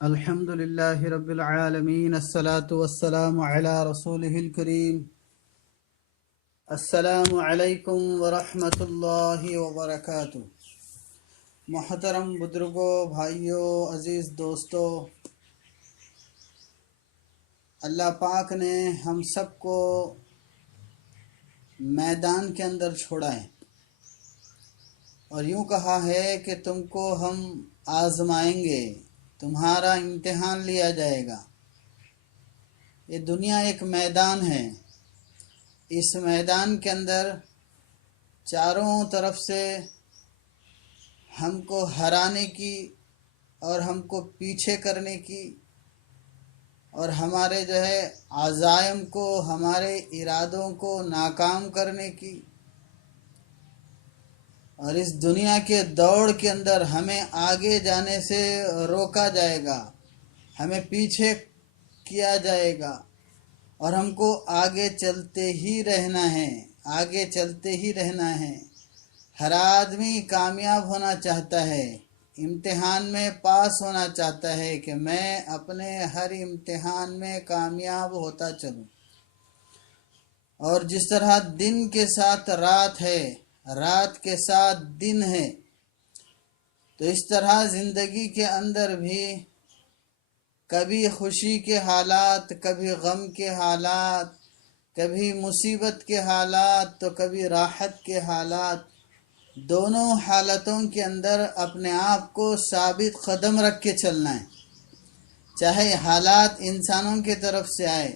الحمد لله رب العالمين الصلاة والسلام على رسوله الكريم السلام علیکم ورحمۃ اللہ وبرکاتہ۔ محترم بزرگوں، بھائیوں، عزیز دوستوں، اللہ پاک نے ہم سب کو میدان کے اندر چھوڑا ہے اور یوں کہا ہے کہ تم کو ہم آزمائیں گے، تمہارا امتحان لیا جائے گا۔ یہ دنیا ایک میدان ہے، اس میدان کے اندر چاروں طرف سے ہم کو ہرانے کی اور ہم کو پیچھے کرنے کی اور ہمارے عزائم کو، ہمارے ارادوں کو ناکام کرنے کی، اور اس دنیا کے دوڑ کے اندر ہمیں آگے جانے سے روکا جائے گا، ہمیں پیچھے کیا جائے گا اور ہم کو آگے چلتے ہی رہنا ہے، آگے چلتے ہی رہنا ہے۔ ہر آدمی کامیاب ہونا چاہتا ہے، امتحان میں پاس ہونا چاہتا ہے کہ میں اپنے ہر امتحان میں کامیاب ہوتا چلوں۔ اور جس طرح دن کے ساتھ رات ہے، رات کے ساتھ دن ہے، تو اس طرح زندگی کے اندر بھی کبھی خوشی کے حالات، کبھی غم کے حالات، کبھی مصیبت کے حالات تو کبھی راحت کے حالات، دونوں حالتوں کے اندر اپنے آپ کو ثابت قدم رکھ کے چلنا ہے۔ چاہے حالات انسانوں کی طرف سے آئے،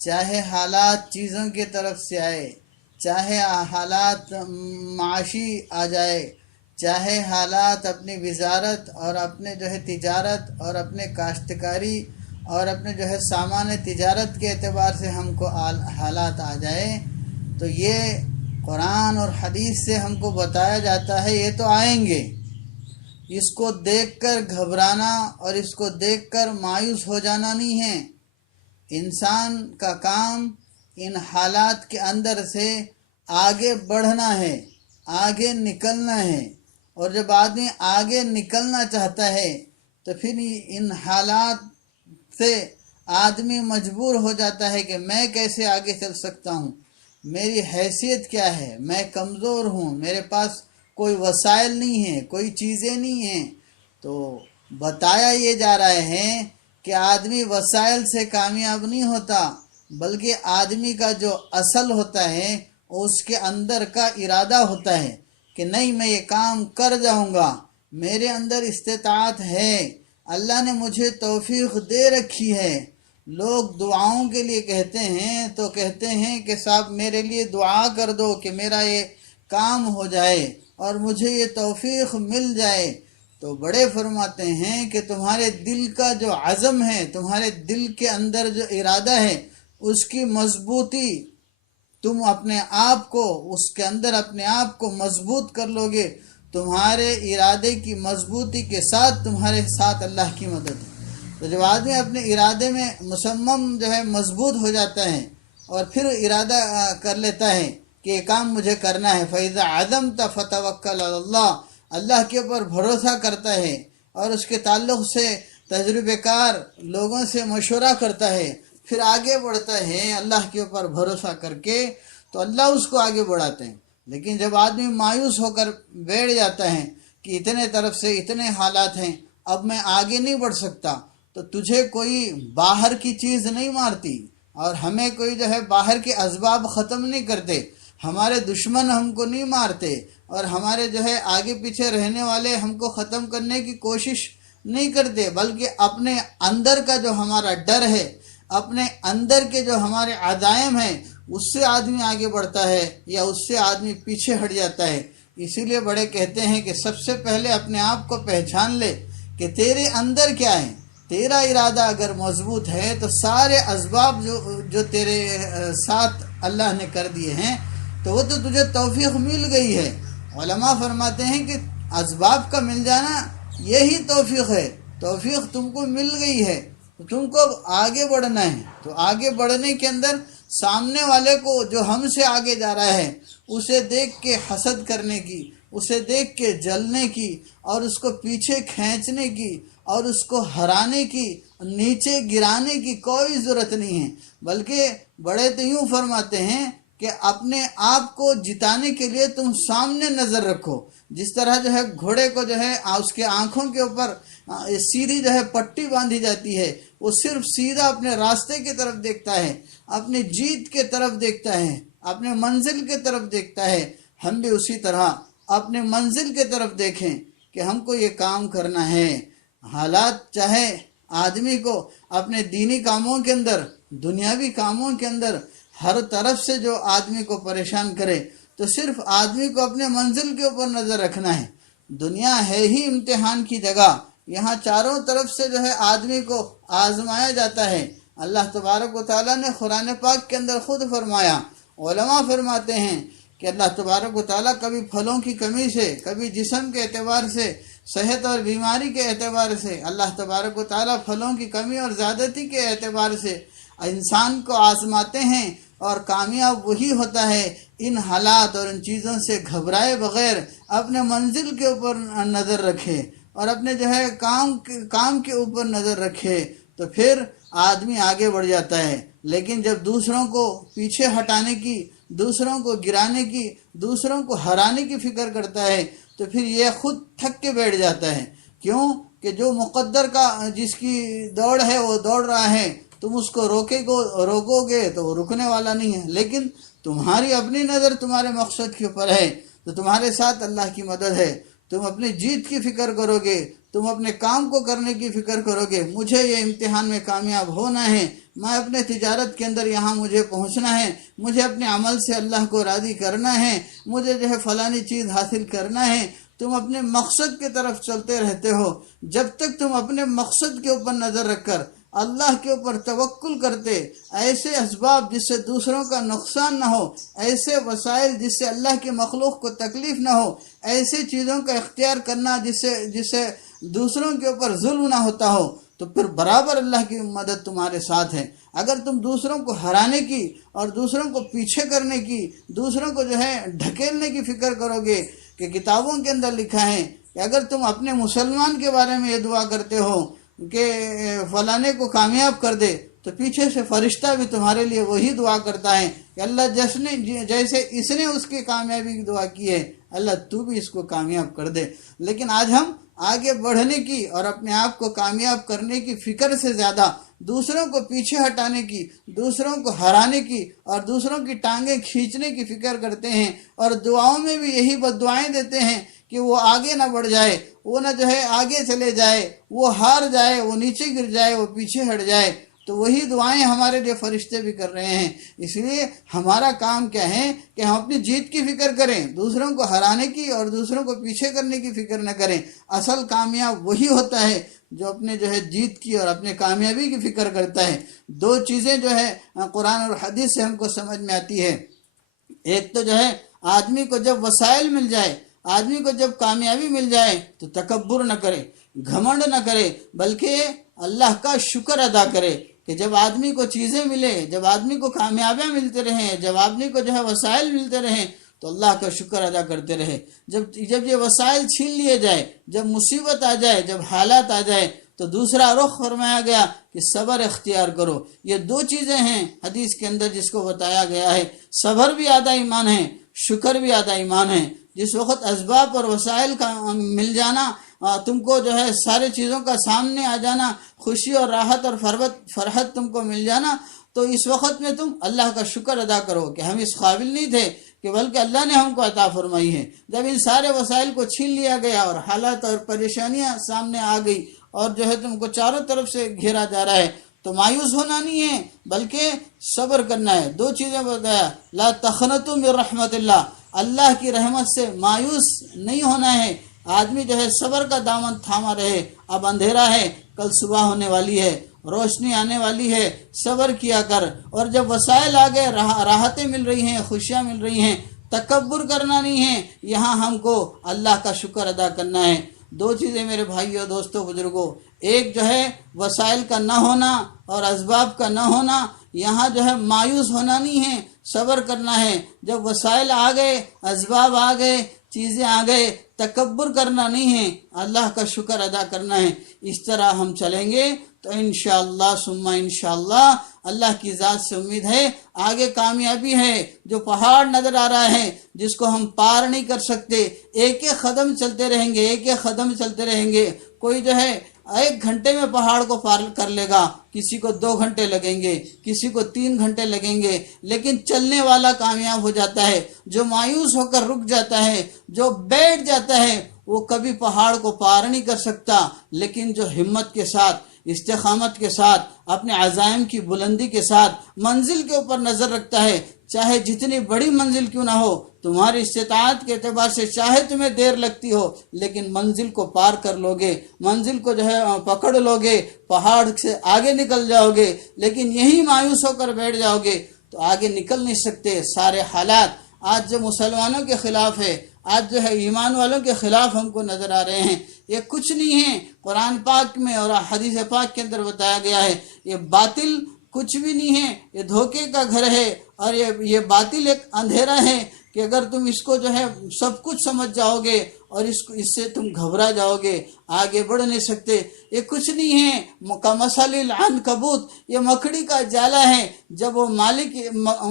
چاہے حالات چیزوں کی طرف سے آئے، چاہے حالات معاشی آ جائے، چاہے حالات اپنی وزارت اور اپنے تجارت اور اپنے کاشتکاری اور اپنے سامان تجارت کے اعتبار سے ہم کو حالات آ جائے، تو یہ قرآن اور حدیث سے ہم کو بتایا جاتا ہے یہ تو آئیں گے۔ اس کو دیکھ کر گھبرانا اور اس کو دیکھ کر مایوس ہو جانا نہیں ہے۔ انسان کا کام ان حالات کے اندر سے آگے بڑھنا ہے، آگے نکلنا ہے، اور جب آدمی آگے نکلنا چاہتا ہے تو پھر ان حالات سے آدمی مجبور ہو جاتا ہے کہ میں کیسے آگے چل سکتا ہوں، میری حیثیت کیا ہے، میں کمزور ہوں، میرے پاس کوئی وسائل نہیں ہیں، کوئی چیزیں نہیں ہیں۔ تو بتایا یہ جا رہا ہے کہ آدمی وسائل سے کامیاب نہیں ہوتا، بلکہ آدمی کا جو اصل ہوتا ہے اس کے اندر کا ارادہ ہوتا ہے کہ نہیں، میں یہ کام کر جاؤں گا، میرے اندر استطاعت ہے، اللہ نے مجھے توفیق دے رکھی ہے۔ لوگ دعاؤں کے لیے کہتے ہیں تو کہتے ہیں کہ صاحب میرے لیے دعا کر دو کہ میرا یہ کام ہو جائے اور مجھے یہ توفیق مل جائے، تو بڑے فرماتے ہیں کہ تمہارے دل کا جو عزم ہے، تمہارے دل کے اندر جو ارادہ ہے، اس کی مضبوطی تم اپنے آپ کو، اس کے اندر اپنے آپ کو مضبوط کر لو گے، تمہارے ارادے کی مضبوطی کے ساتھ تمہارے ساتھ اللہ کی مدد ہے۔ تو جب آدمی اپنے ارادے میں مصمم مضبوط ہو جاتا ہے اور پھر ارادہ کر لیتا ہے کہ یہ کام مجھے کرنا ہے، فَإِذَا عَزَمْتَ فَتَوَكَّلْ عَلَى اللَّهِ، اللہ کے اوپر بھروسہ کرتا ہے اور اس کے تعلق سے تجربہ کار لوگوں سے مشورہ کرتا ہے، پھر آگے بڑھتا ہے اللہ کے اوپر بھروسہ کر کے، تو اللہ اس کو آگے بڑھاتے ہیں۔ لیکن جب آدمی مایوس ہو کر بیٹھ جاتا ہے کہ اتنے طرف سے اتنے حالات ہیں، اب میں آگے نہیں بڑھ سکتا، تو تجھے کوئی باہر کی چیز نہیں مارتی اور ہمیں کوئی باہر کے اسباب ختم نہیں کرتے، ہمارے دشمن ہم کو نہیں مارتے اور ہمارے آگے پیچھے رہنے والے ہم کو ختم کرنے کی کوشش نہیں کرتے، بلکہ اپنے اندر کا جو ہمارا ڈر ہے، اپنے اندر کے جو ہمارے عزائم ہیں، اس سے آدمی آگے بڑھتا ہے یا اس سے آدمی پیچھے ہٹ جاتا ہے۔ اسی لیے بڑے کہتے ہیں کہ سب سے پہلے اپنے آپ کو پہچان لے کہ تیرے اندر کیا ہے۔ تیرا ارادہ اگر مضبوط ہے تو سارے اسباب جو تیرے ساتھ اللہ نے کر دیے ہیں تو وہ تو تجھے توفیق مل گئی ہے۔ علماء فرماتے ہیں کہ اسباب کا مل جانا یہی توفیق ہے، توفیق تم کو مل گئی ہے، تو تم کو آگے بڑھنا ہے۔ تو آگے بڑھنے کے اندر سامنے والے کو جو ہم سے آگے جا رہا ہے اسے دیکھ کے حسد کرنے کی، اسے دیکھ کے جلنے کی اور اس کو پیچھے کھینچنے کی اور اس کو ہرانے کی، نیچے گرانے کی کوئی ضرورت نہیں ہے، بلکہ بڑے تو یوں فرماتے ہیں کہ اپنے آپ کو جتانے کے لیے تم سامنے نظر رکھو۔ جس طرح جو ہے گھوڑے کو جو ہے اس کے آنکھوں کے اوپر سیدھی جو ہے پٹی باندھی جاتی ہے، وہ صرف سیدھا اپنے راستے کی طرف دیکھتا ہے، اپنی جیت کے طرف دیکھتا ہے، اپنے منزل کے طرف دیکھتا ہے۔ ہم بھی اسی طرح اپنے منزل کے طرف دیکھیں کہ ہم کو یہ کام کرنا ہے۔ حالات چاہے آدمی کو اپنے دینی کاموں کے اندر، دنیاوی کاموں کے اندر ہر طرف سے جو آدمی کو پریشان کرے، تو صرف آدمی کو اپنے منزل کے اوپر نظر رکھنا ہے۔ دنیا ہے ہی امتحان کی جگہ، یہاں چاروں طرف سے جو ہے آدمی کو آزمایا جاتا ہے۔ اللہ تبارک و تعالیٰ نے قرآن پاک کے اندر خود فرمایا، علماء فرماتے ہیں کہ اللہ تبارک و تعالیٰ کبھی پھلوں کی کمی سے، کبھی جسم کے اعتبار سے، صحت اور بیماری کے اعتبار سے، اللہ تبارک و تعالیٰ پھلوں کی کمی اور زیادتی کے اعتبار سے انسان کو آزماتے ہیں، اور کامیاب وہی ہوتا ہے ان حالات اور ان چیزوں سے گھبرائے بغیر اپنے منزل کے اوپر نظر رکھے اور اپنے جو ہے کام کے اوپر نظر رکھے، تو پھر آدمی آگے بڑھ جاتا ہے۔ لیکن جب دوسروں کو پیچھے ہٹانے کی، دوسروں کو گرانے کی، دوسروں کو ہرانے کی فکر کرتا ہے، تو پھر یہ خود تھک کے بیٹھ جاتا ہے۔ کیوں کہ جو مقدر کا جس کی دوڑ ہے وہ دوڑ رہا ہے، تم اس کو روکو گے تو وہ رکنے والا نہیں ہے۔ لیکن تمہاری اپنی نظر تمہارے مقصد کے اوپر ہے تو تمہارے ساتھ اللہ کی مدد ہے۔ تم اپنی جیت کی فکر کرو گے، تم اپنے کام کو کرنے کی فکر کرو گے، مجھے یہ امتحان میں کامیاب ہونا ہے، میں اپنے تجارت کے اندر یہاں مجھے پہنچنا ہے، مجھے اپنے عمل سے اللہ کو راضی کرنا ہے، مجھے جو ہے فلانی چیز حاصل کرنا ہے۔ تم اپنے مقصد کی طرف چلتے رہتے ہو۔ جب تک تم اپنے مقصد کے اوپر نظر رکھ کر اللہ کے اوپر توکل کرتے، ایسے اسباب جس سے دوسروں کا نقصان نہ ہو، ایسے وسائل جس سے اللہ کے مخلوق کو تکلیف نہ ہو، ایسے چیزوں کا اختیار کرنا جس سے دوسروں کے اوپر ظلم نہ ہوتا ہو، تو پھر برابر اللہ کی مدد تمہارے ساتھ ہے۔ اگر تم دوسروں کو ہرانے کی اور دوسروں کو پیچھے کرنے کی، دوسروں کو جو ہے ڈھکیلنے کی فکر کرو گے، کہ کتابوں کے اندر لکھا ہے کہ اگر تم اپنے مسلمان کے بارے میں یہ دعا کرتے ہو کہ فلانے کو کامیاب کر دے، تو پیچھے سے فرشتہ بھی تمہارے لیے وہی دعا کرتا ہے کہ اللہ جیسے اس نے اس کی کامیابی کی دعا کی ہے، اللہ تو بھی اس کو کامیاب کر دے۔ لیکن آج ہم آگے بڑھنے کی اور اپنے آپ کو کامیاب کرنے کی فکر سے زیادہ دوسروں کو پیچھے ہٹانے کی، دوسروں کو ہرانے کی اور دوسروں کی ٹانگیں کھینچنے کی فکر کرتے ہیں، اور دعاؤں میں بھی یہی بد دعائیں دیتے ہیں کہ وہ آگے نہ بڑھ جائے، وہ نہ جو ہے آگے چلے جائے، وہ ہار جائے، وہ نیچے گر جائے، وہ پیچھے ہٹ جائے۔ تو وہی دعائیں ہمارے لیے فرشتے بھی کر رہے ہیں۔ اس لیے ہمارا کام کیا ہے کہ ہم اپنی جیت کی فکر کریں، دوسروں کو ہرانے کی اور دوسروں کو پیچھے کرنے کی فکر نہ کریں۔ اصل کامیاب وہی ہوتا ہے جو اپنے جو ہے جیت کی اور اپنے کامیابی کی فکر کرتا ہے۔ دو چیزیں جو ہے قرآن اور حدیث سے ہم کو سمجھ میں آتی ہے۔ ایک تو جو ہے آدمی کو جب وسائل مل جائے، آدمی کو جب کامیابی مل جائے تو تکبر نہ کرے، گھمنڈ نہ کرے، بلکہ اللہ کا شکر ادا کرے کہ جب آدمی کو چیزیں ملے، جب آدمی کو کامیابیاں ملتے رہیں، جب آدمی کو جو ہے وسائل ملتے رہیں، تو اللہ کا شکر ادا کرتے رہے۔ جب یہ وسائل چھین لیے جائے، جب مصیبت آ جائے، جب حالات آ جائے، تو دوسرا رخ فرمایا گیا کہ صبر اختیار کرو۔ یہ دو چیزیں ہیں حدیث کے اندر جس کو بتایا گیا ہے۔ صبر بھی آدھا ایمان ہے، شکر بھی آدھا ایمان ہے۔ جس وقت اسباب اور وسائل کا مل جانا، تم کو جو ہے سارے چیزوں کا سامنے آ جانا، خوشی اور راحت اور فرحت تم کو مل جانا، تو اس وقت میں تم اللہ کا شکر ادا کرو کہ ہم اس قابل نہیں تھے، کہ بلکہ اللہ نے ہم کو عطا فرمائی ہے۔ جب ان سارے وسائل کو چھین لیا گیا اور حالات اور پریشانیاں سامنے آ گئی اور جو ہے تم کو چاروں طرف سے گھیرا جا رہا ہے، تو مایوس ہونا نہیں ہے بلکہ صبر کرنا ہے۔ دو چیزیں بتایا، لا تقنطوا من رحمت اللہ، اللہ کی رحمت سے مایوس نہیں ہونا ہے۔ آدمی جو ہے صبر کا دامن تھاما رہے۔ اب اندھیرا ہے، کل صبح ہونے والی ہے، روشنی آنے والی ہے، صبر کیا کر۔ اور جب وسائل آ گئے، راحتیں مل رہی ہیں، خوشیاں مل رہی ہیں، تکبر کرنا نہیں ہے، یہاں ہم کو اللہ کا شکر ادا کرنا ہے۔ دو چیزیں میرے بھائیوں، دوستوں، بزرگوں، ایک جو ہے وسائل کا نہ ہونا اور اسباب کا نہ ہونا، یہاں جو ہے مایوس ہونا نہیں ہے، صبر کرنا ہے۔ جب وسائل آ گئے، اسباب آ گئے، چیزیں آ گئے، تکبر کرنا نہیں ہے، اللہ کا شکر ادا کرنا ہے۔ اس طرح ہم چلیں گے تو انشاءاللہ ثم انشاءاللہ اللہ کی ذات سے امید ہے آگے کامیابی ہے۔ جو پہاڑ نظر آ رہا ہے جس کو ہم پار نہیں کر سکتے، ایک ایک قدم چلتے رہیں گے، ایک ایک قدم چلتے رہیں گے۔ کوئی جو ہے 1 گھنٹے میں پہاڑ کو پار کر لے گا، کسی کو 2 گھنٹے لگیں گے، کسی کو 3 گھنٹے لگیں گے، لیکن چلنے والا کامیاب ہو جاتا ہے۔ جو مایوس ہو کر رک جاتا ہے، جو بیٹھ جاتا ہے، وہ کبھی پہاڑ کو پار نہیں کر سکتا۔ لیکن جو ہمت کے ساتھ، استقامت کے ساتھ، اپنے عزائم کی بلندی کے ساتھ منزل کے اوپر نظر رکھتا ہے، چاہے جتنی بڑی منزل کیوں نہ ہو، تمہاری استطاعت کے اعتبار سے چاہے تمہیں دیر لگتی ہو، لیکن منزل کو پار کر لو گے، منزل کو جو ہے پکڑ لو گے، پہاڑ سے آگے نکل جاؤ گے۔ لیکن یہی مایوس ہو کر بیٹھ جاؤ گے تو آگے نکل نہیں سکتے۔ سارے حالات آج جو مسلمانوں کے خلاف ہے، آج جو ہے ایمان والوں کے خلاف ہم کو نظر آ رہے ہیں، یہ کچھ نہیں ہے۔ قرآن پاک میں اور حدیث پاک کے اندر بتایا گیا ہے، یہ باطل کچھ بھی نہیں ہے، یہ دھوکے کا گھر ہے، اور یہ باطل ایک اندھیرا ہے کہ اگر تم اس کو جو ہے سب کچھ سمجھ جاؤ گے اور اس سے تم گھبرا جاؤ گے، آگے بڑھ نہیں سکتے۔ یہ کچھ نہیں ہے، کمثل العنکبوت، یہ مکڑی کا جالا ہے۔ جب وہ مالک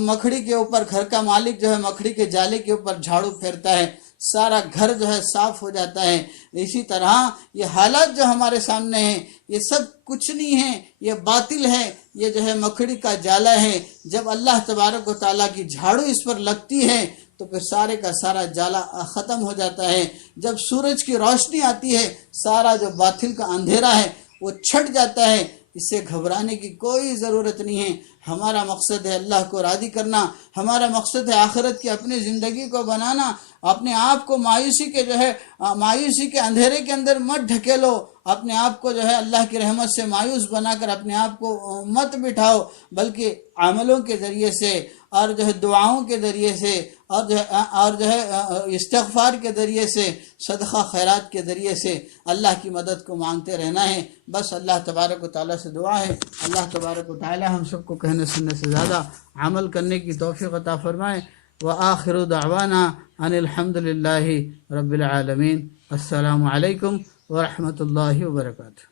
مکڑی کے اوپر، گھر کا مالک جو ہے مکڑی کے جالے کے اوپر جھاڑو پھیرتا ہے، سارا گھر جو ہے صاف ہو جاتا ہے۔ اسی طرح یہ حالات جو ہمارے سامنے ہیں، یہ سب کچھ نہیں ہے، یہ باطل ہے، یہ جو ہے مکڑی کا جالا ہے۔ جب اللہ تبارک و تعالیٰ کی جھاڑو اس پر لگتی ہے تو پھر سارے کا سارا جالا ختم ہو جاتا ہے۔ جب سورج کی روشنی آتی ہے، سارا جو باطل کا اندھیرا ہے وہ چھٹ جاتا ہے۔ اس سے گھبرانے کی کوئی ضرورت نہیں ہے۔ ہمارا مقصد ہے اللہ کو راضی کرنا، ہمارا مقصد ہے آخرت کی اپنی زندگی کو بنانا۔ اپنے آپ کو مایوسی کے اندھیرے کے اندر مت ڈھکیلو، اپنے آپ کو جو ہے اللہ کی رحمت سے مایوس بنا کر اپنے آپ کو مت بٹھاؤ، بلکہ عملوں کے ذریعے سے اور جو ہے دعاؤں کے ذریعے سے اور جو ہے استغفار کے ذریعے سے، صدقہ خیرات کے ذریعے سے اللہ کی مدد کو مانگتے رہنا ہے۔ بس اللہ تبارک و تعالیٰ سے دعا ہے، اللہ تبارک و تعالیٰ ہم سب کو کہنے سننے سے زیادہ عمل کرنے کی توفیق عطا فرمائے۔ وآخر دعوانا ان الحمد للہ رب العالمین۔ السلام علیکم ورحمۃ اللہ وبرکاتہ۔